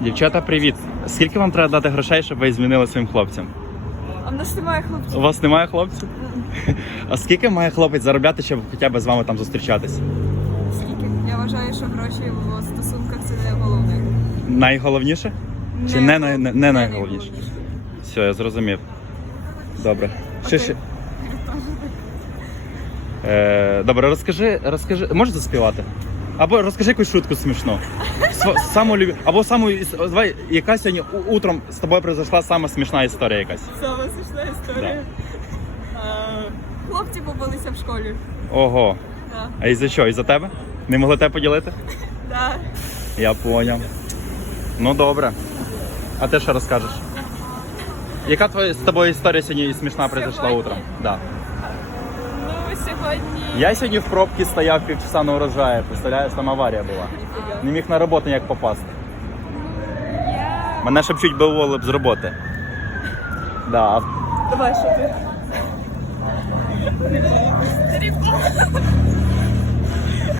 Дівчата, привіт. Скільки вам треба дати грошей, щоб ви змінили своїм хлопцям? А в нас немає хлопців. У вас немає хлопців? А скільки має хлопець заробляти, щоб хоча б з вами там зустрічатися? Скільки? Я вважаю, що гроші в стосунках це не головне. Найголовніше? Чи не, най- не, не найголовніше? Все, я зрозумів. Добре. Ще, ще. Е, добре, розкажи, розкажи. Можеш заспівати? Або розкажи якусь шутку смішну. Саму. Або саму давай, яка сьогодні утром з тобою произошла сама смішна історія якась. Саме смішна історія. А, Хлопці побилися в школі. Ого. Да. А із за що? Із за тебе? Не могли тебе поділити? Да. Я поняв. Ну добре. А ти що розкажеш? Яка твоя з тобою історія сьогодні смішна произошла утром? Да. Я сьогодні в пробці стояв півчаса на урожаї, представляєш, там аварія була. Не міг на роботу ніяк попасти. Мене ще б чуть би уволили б з роботи. Да. Давай, що ти?